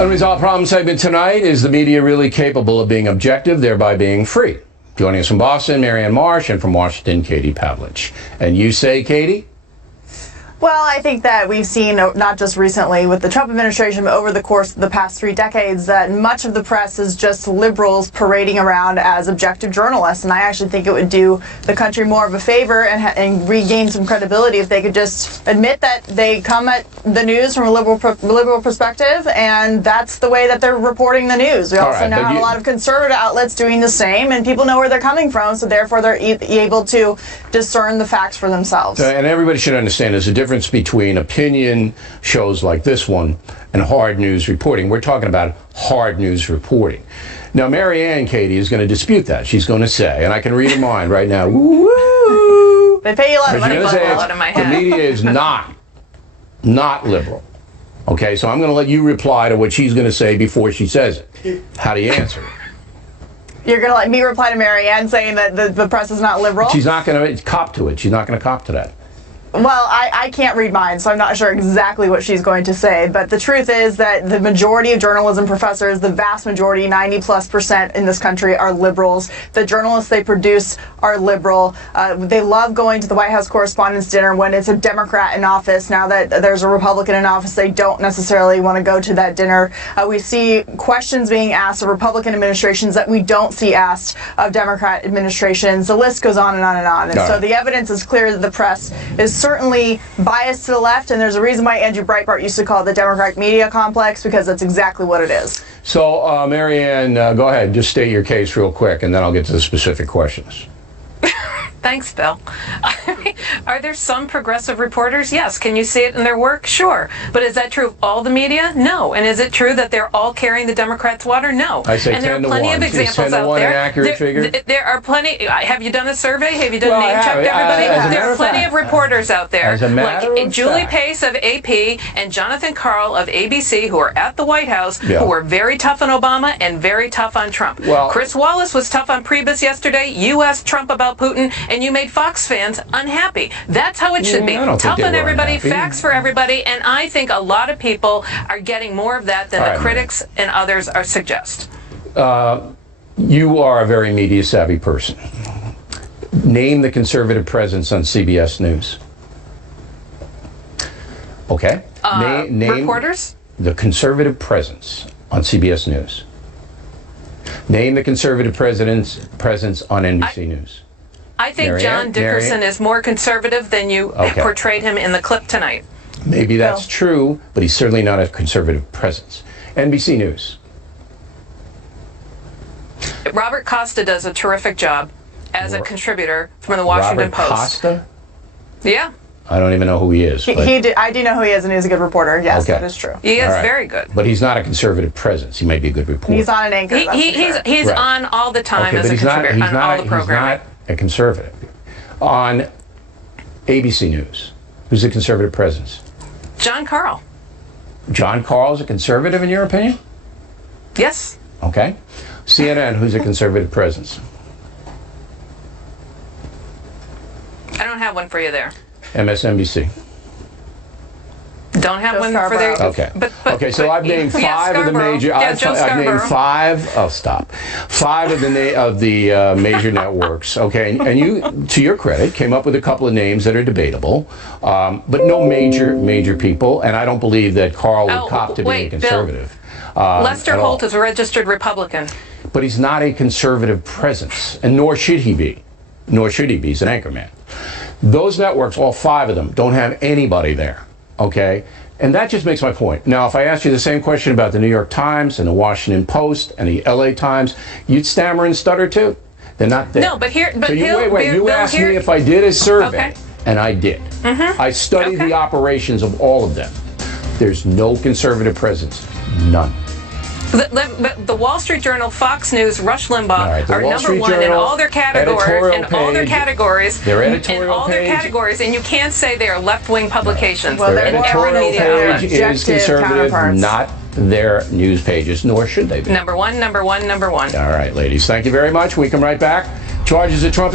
Unresolved Problem segment tonight. Is the media really capable of being objective, thereby being free? Joining us from Boston, Marianne Marsh, and from Washington, Katie Pavlich. And you say, Katie? Well, I think that we've seen, not just recently with the Trump administration, but over the course of the past 3 decades, that much of the press is just liberals parading around as objective journalists. And I actually think it would do the country more of a favor and regain some credibility if they could just admit that they come at the news from a liberal perspective, and that's the way that they're reporting the news. We also now have a lot of conservative outlets doing the same, and people know where they're coming from, so therefore they're able to discern the facts for themselves. And everybody should understand there's a difference between opinion shows like this one and hard news reporting. We're talking about hard news reporting. Now, Marianne, Katie, is going to dispute that. She's going to say, and I can read her mind right now, woo! They pay you a lot of money. The media is not liberal. Okay, so I'm going to let you reply to what she's going to say before she says it. How do you answer it? You're going to let me reply to Marianne saying that the press is not liberal? She's not going to cop to it. She's not going to cop to that. Well, I can't read minds, so I'm not sure exactly what she's going to say. But the truth is that the majority of journalism professors, the vast majority, 90+% in this country, are liberals. The journalists they produce are liberal. They love going to the White House Correspondents' Dinner when it's a Democrat in office. Now that there's a Republican in office, they don't necessarily want to go to that dinner. We see questions being asked of Republican administrations that we don't see asked of Democrat administrations. The list goes on and on and on. And so the evidence is clear that the press is certainly biased to the left, and there's a reason why Andrew Breitbart used to call it the Democratic media complex, because that's exactly what it is. So, Marianne, go ahead. Just state your case real quick, and then I'll get to the specific questions. Thanks, Bill. Are there some progressive reporters? Yes. Can you see it in their work? Sure. But is that true of all the media? No. And is it true that they're all carrying the Democrats' water? No. I say and there 10 are plenty to 1. of examples out there. An accurate figure? There are plenty. Have you done a survey? Have you done name-checked everybody? There are plenty of reporters out there, like Julie Pace of AP and Jonathan Karl of ABC, who are at the White House, who were very tough on Obama and very tough on Trump. Chris Wallace was tough on Priebus yesterday. You asked Trump about Putin, and you made Fox fans unhappy. That's how it should be. Tough on everybody, facts for everybody, and I think a lot of people are getting more of that than the critics and others are suggest. You are a very media-savvy person. Name the conservative presence on CBS News. Okay. Name reporters? The conservative presence on CBS News. Name the conservative presence on NBC News. I think John Dickerson is more conservative than you portrayed him in the clip tonight. Maybe that's true, but he's certainly not a conservative presence. NBC News. Robert Costa does a terrific job as a contributor from the Washington Post. Costa? Yeah. I don't even know who he is. I do know who he is, and he's a good reporter. Yes, that is true. He is very good. But he's not a conservative presence. He may be a good reporter. He's on an anchor. He's on all the time as a contributor on all the programming. A conservative. On ABC News, who's a conservative presence? John Karl. John Karl is a conservative in your opinion? Yes. Okay. CNN, who's a conservative presence? I don't have one for you there. MSNBC. Don't have one for there. Okay. Okay. So I've named 5 of the major. I've named 5. Oh, stop. 5 of the major networks. Okay. And you, to your credit, came up with a couple of names that are debatable, but no major people. And I don't believe that Karl would cop to being a conservative. Lester Holt is a registered Republican. But he's not a conservative presence, and nor should he be. Nor should he be. He's an anchorman. Those networks, all 5 of them, don't have anybody there. Okay? And that just makes my point. Now, if I asked you the same question about the New York Times and the Washington Post and the LA Times, you'd stammer and stutter too. They're not there. No, but here... So you asked me if I did a survey, and I did. I studied the operations of all of them. There's no conservative presence. None. The Wall Street Journal, Fox News, Rush Limbaugh are number 1 in all their categories, and you can't say they are left-wing publications. Well, their editorial page is conservative, not their news pages, nor should they be. Number one. All right, ladies, thank you very much. We come right back. Charges of Trump